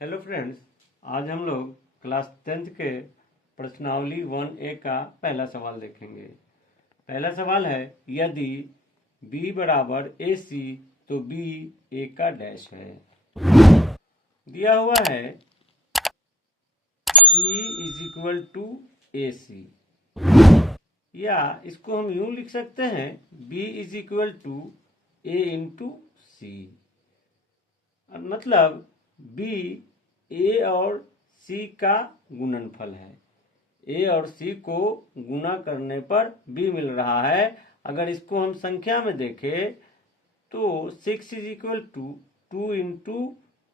Hello friends, आज हम लोग क्लास 10th के प्रश्नावली 1A का पहला सवाल देखेंगे। पहला सवाल है, यदि b बराबर AC तो b a का डैश है। दिया हुआ है b is equal to AC, या इसको हम यूं लिख सकते हैं b is equal to a into C. मतलब b ए और सी का गुणनफल है। ए और सी को गुना करने पर बी मिल रहा है। अगर इसको हम संख्या में देखें तो 6 इज इक्वल टू 2 इंटू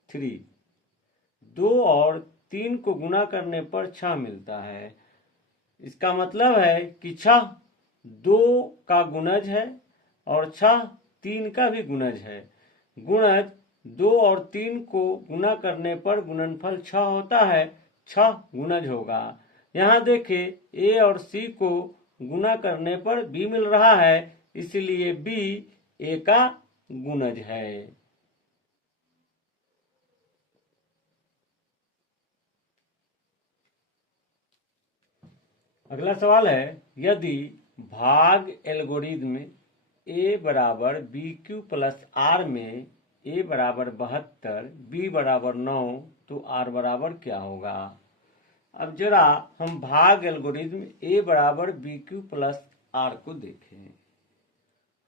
3, 2 और 3 को गुना करने पर 6 मिलता है। इसका मतलब है कि 6 2 का गुणज है और 6 3 का भी गुणज है। गुणज 2 और 3 को गुना करने पर गुणनफल 6 होता है, 6 गुणज होगा। यहाँ देखें ए और सी को गुना करने पर बी मिल रहा है, इसलिए बी ए का गुणज है। अगला सवाल है, यदि भाग एल्गोरिथ्म ए बराबर बी क्यू प्लस आर में ए बराबर 72, बी बराबर 9 तो आर बराबर क्या होगा। अब जरा हम भाग एल्गोरिथ्म ए बराबर बी क्यू प्लस आर को देखें।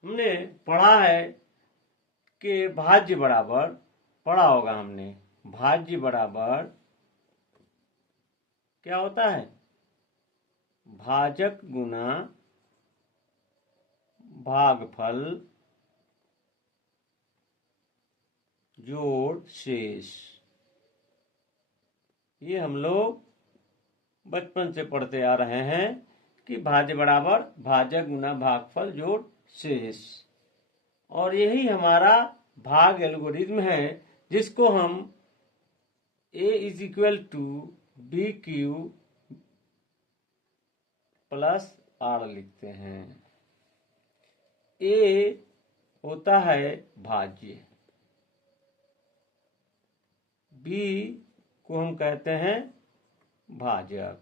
हमने पढ़ा है कि भाज्य बराबर, पढ़ा होगा हमने, भाज्य बराबर क्या होता है, भाजक गुना भागफल जोड़ शेष। ये हम लोग बचपन से पढ़ते आ रहे हैं कि भाज्य बराबर भाजक गुना भागफल जोड़ शेष, और यही हमारा भाग एल्गोरिथ्म है, जिसको हम a is equal to B Q plus R लिखते हैं। a होता है भाज्य, b को हम कहते हैं भाजक,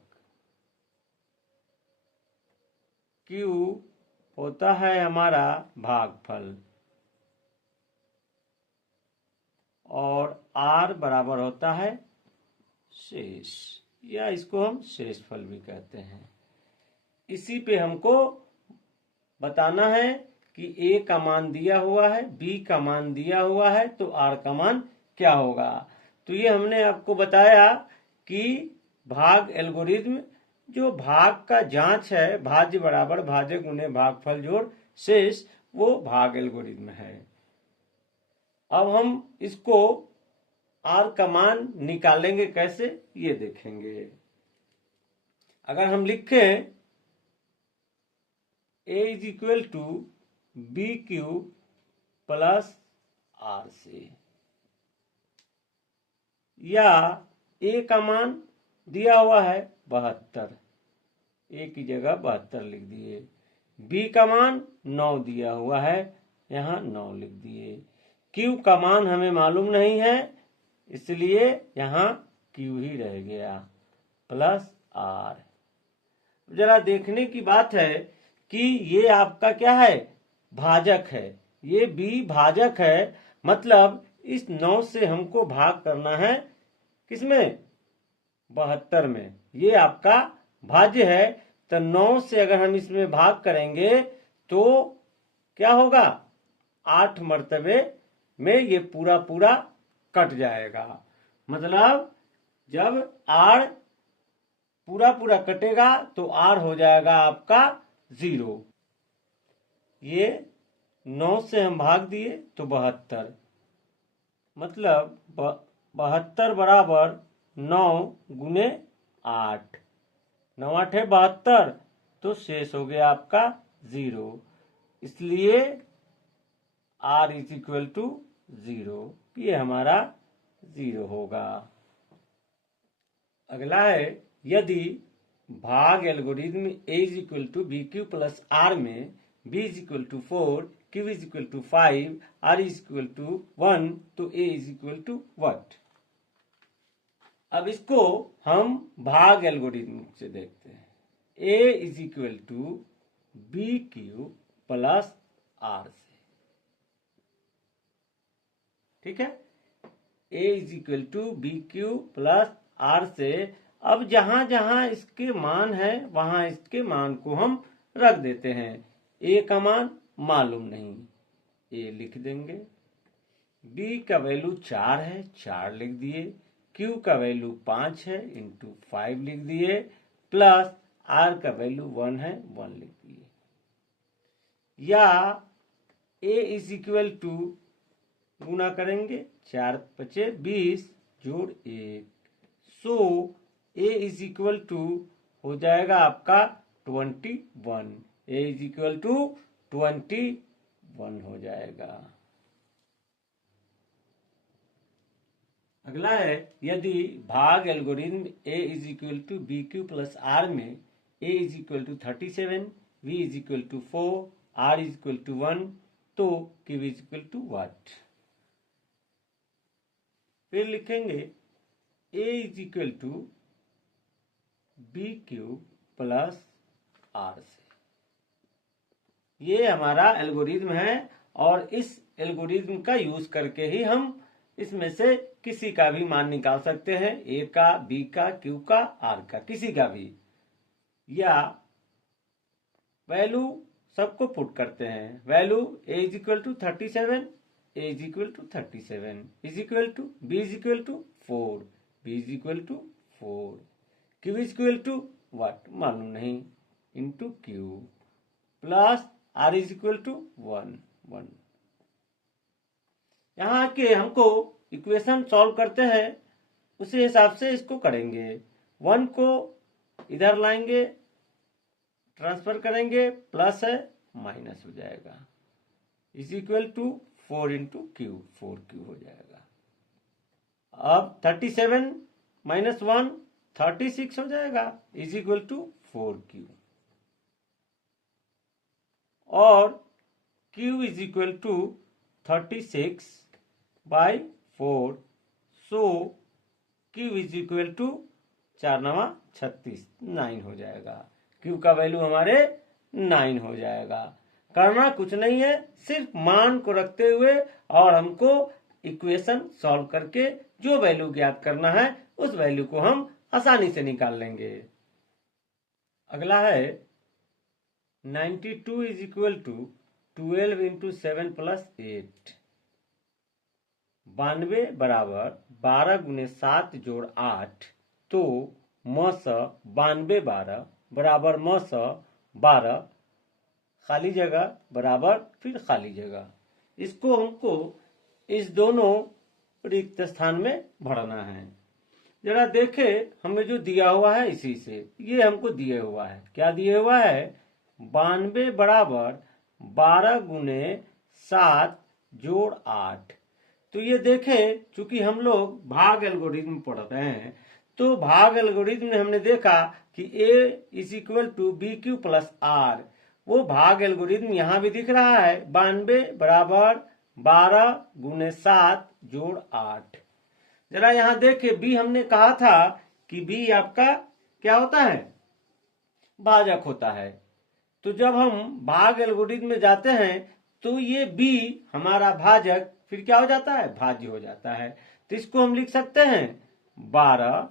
q होता है हमारा भागफल, और r बराबर होता है शेष, या इसको हम शेषफल भी कहते हैं। इसी पे हमको बताना है कि a का मान दिया हुआ है, b का मान दिया हुआ है, तो r का मान क्या होगा। तो ये हमने आपको बताया कि भाग एल्गोरिथ्म जो भाग का जांच है, भाज्य बराबर भाजक गुने भागफल जोड़ शेष, वो भाग एल्गोरिथ्म है। अब हम इसको r का मान निकालेंगे कैसे, ये देखेंगे। अगर हम लिखें a is equal to B Q plus R से, या a का मान दिया हुआ है 72, a की जगह 72 लिख दिए। b का मान 9 दिया हुआ है, यहाँ 9 लिख दिए। q का मान हमें मालूम नहीं है, इसलिए यहाँ q ही रह गया, प्लस r। जरा देखने की बात है कि ये आपका क्या है, भाजक है, ये b भाजक है। मतलब इस 9 से हमको भाग करना है, किसमें, 72 में। ये आपका भाज्य है, तो 9 से अगर हम इसमें भाग करेंगे तो क्या होगा, 8 मर्तबे में ये पूरा पूरा कट जाएगा। मतलब जब r पूरा पूरा कटेगा तो r हो जाएगा आपका 0। ये 9 से हम भाग दिए तो 72, मतलब 72 बराबर 9 गुने 8, 9 8 72, तो शेष हो गया आपका 0, इसलिए r इज इक्वल टू 0, ये हमारा 0 होगा। अगला है, यदि भाग algorithm a is equal to B Q plus R में b is equal to 4, q is equal to 5, r is equal to 1, तो a is equal to what. अब इसको हम भाग एल्गोरिथम से देखते हैं। a is equal to B Q plus R से, ठीक है। a is equal to B Q plus R से अब जहां जहां इसके मान है वहां इसके मान को हम रख देते हैं। a का मान मालूम नहीं, a लिख देंगे। b का वैल्यू 4 है, 4 लिख दिए। q का वैल्यू 5 है, इंटू 5 लिख दिए। प्लस r का वैल्यू 1 है, 1 लिख दिए। या a इज इक्वल टू गुना करेंगे, 4 बचे 20 जोड़ 1, सो a इज इक्वल टू हो जाएगा आपका 21। a इज इक्वल टू 21 हो जाएगा। अगला है, यदि भाग algorithm a is equal to B Q plus R में a is equal to 37, v is equal to 4, r is equal to 1, तो q is equal to what. फिर लिखेंगे a is equal to B Q plus R से। ये हमारा algorithm है और इस एल्गोरिथम का यूज करके ही हम इसमें से किसी का भी मान निकाल सकते हैं, ए का, बी का, क्यू का, आर का, किसी का भी। या वैल्यू सबको पुट करते हैं। Value A is equal to 37, A is equal to 37 is equal to B is equal to 4, B is equal to 4, Q is equal to what मालूम नहीं, into Q, plus R is equal to 1, 1। यहाँ के हमको equation solve करते हैं, उसी हिसाब से इसको करेंगे। 1 को इधर लाएंगे, ट्रांसफर करेंगे, प्लस है माइनस हो जाएगा, is equal to 4 into Q, 4q हो जाएगा। अब 37 माइनस 1 36 हो जाएगा, इज इक्वल टू 4q। और q is equal to 36 by 4, so q is equal to 4 9 36, 9 हो जाएगा। q का वैल्यू हमारे 9 हो जाएगा। करना कुछ नहीं है, सिर्फ मान को रखते हुए और हमको इक्वेशन सॉल्व करके जो वैल्यू ज्ञात करना है उस वैल्यू को हम आसानी से निकाल लेंगे। अगला है 92 is equal to 12 into 7 plus 8। 92 बराबर 12 गुने 7 जोड़ 8, तो मस 92 12 बराबर मस 12, खाली जगह बराबर फिर खाली जगह। इसको हमको इस दोनों रिक्त स्थान में भरना है। जरा देखे हमें जो दिया हुआ है इसी से, ये हमको दिया हुआ है, क्या दिया हुआ है, 92 बराबर 12 गुने 7 जोड़ 8। तो ये देखें, चूंकि हम लोग भाग एल्गोरिथम पढ़ रहे हैं, तो भाग एल्गोरिथम में हमने देखा कि a is equal to B Q plus R, वो भाग एल्गोरिथम यहाँ भी दिख रहा है, 92 बराबर 12 गुने 7 जोड़ 8। जरा यहाँ देखे, b हमने कहा था कि b आपका क्या होता है, भाजक होता है। तो जब हम भाग एल्गोरिथम में जाते हैं तो ये b हमारा भाजक फिर क्या हो जाता है, भाज्य हो जाता है। तो इसको हम लिख सकते हैं 12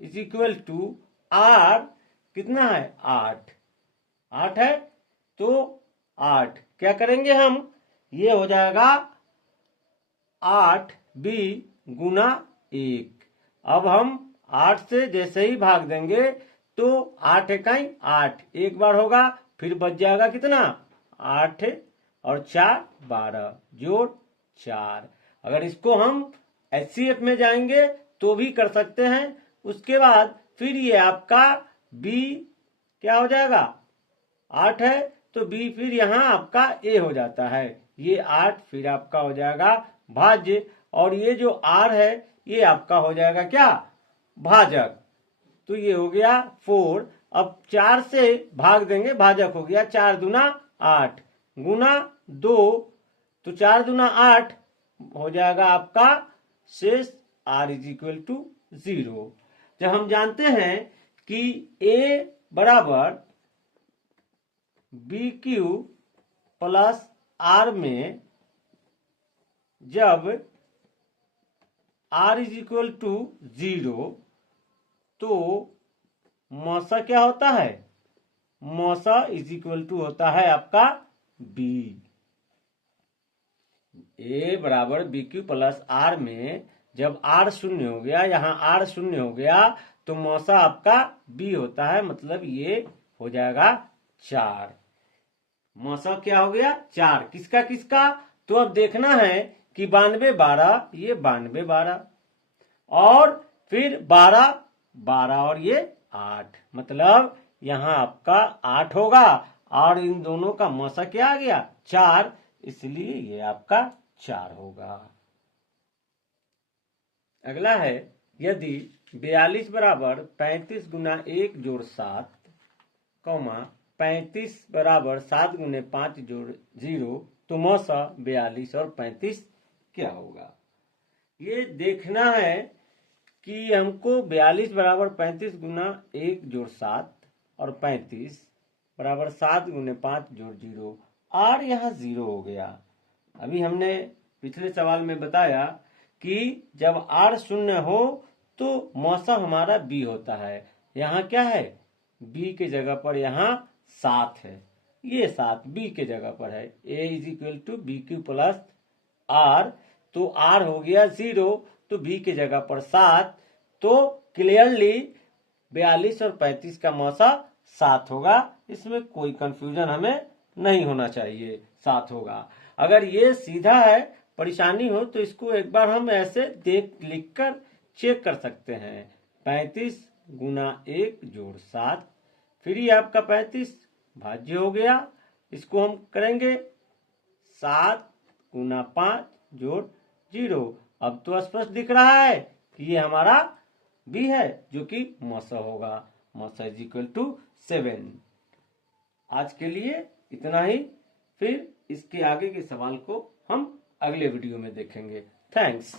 इज इक्वल टू r, कितना है 8, 8 है तो 8 क्या करेंगे हम, ये हो जाएगा 8b गुना 1। अब हम 8 से जैसे ही भाग देंगे तो 8 इकाई 8 एक बार होगा, फिर बच जाएगा कितना 8 और 4 12 जोड़ 4। अगर इसको हम HCF में जाएंगे तो भी कर सकते हैं। उसके बाद फिर ये आपका b क्या हो जाएगा, 8 है तो b फिर यहाँ आपका a हो जाता है, ये 8 फिर आपका हो जाएगा भाज्य, और ये जो r है ये आपका हो जाएगा क्या, भाजक। तो ये हो गया 4। अब 4 से भाग देंगे, भाजक हो गया 4 दूना 8 गुना 2, तो 4 दूना 8 हो जाएगा आपका शेष r इज इक्वल टू 0। जब हम जानते हैं कि a बराबर बी क्यू प्लस आर में जब r इज इक्वल टू 0 तो मौसा क्या होता है, मौसा इज इक्वल टू होता है आपका b। a बराबर बी क्यू प्लस आर में जब r शून्य हो गया, यहाँ r शून्य हो गया तो मौसा आपका b होता है, मतलब ये हो जाएगा 4। मौसा क्या हो गया 4, किसका किसका, तो अब देखना है कि 92 12, ये 92 12 और फिर 12 12 और ये 8, मतलब यहाँ आपका 8 होगा और इन दोनों का मौसा क्या आ गया 4, इसलिए ये आपका 4 होगा। अगला है यदि 42 बराबर 35 गुना 1 जोड़ 7, 35 बराबर 7 गुने 5 जोड़ 0 तो मौसा 42 और 35 क्या होगा। ये देखना है कि हमको 42 बराबर 35 गुना 1 जोड़ 7 और 35 बराबर 7 गुने 5 जोड़ 0 और यहाँ 0 हो गया। अभी हमने पिछले सवाल में बताया कि जब r शून्य हो तो मौसा हमारा b होता है। यहाँ क्या है, b के जगह पर यहाँ 7 है, ये 7 b के जगह पर है। a is equal to B Q plus R, तो r हो गया 0 तो b के जगह पर 7, तो क्लियरली 42 और 35 का मौसा 7 होगा। इसमें कोई कंफ्यूजन हमें नहीं होना चाहिए, 7 होगा। अगर ये सीधा है, परेशानी हो तो इसको एक बार हम ऐसे लिखकर चेक कर सकते हैं। 35 गुना 1 जोड़ 7, फिर ये आपका 35 भाज्य हो गया। इसको हम करेंगे 7 गुना 5 जोड़ 0। अब तो स्पष्ट दिख रहा है कि ये हमारा b है जो कि मौसा होगा। मौसा इज इक्वल टू 7। आज के लिए इतना ही, फिर इसके आगे के सवाल को हम अगले वीडियो में देखेंगे। थैंक्स।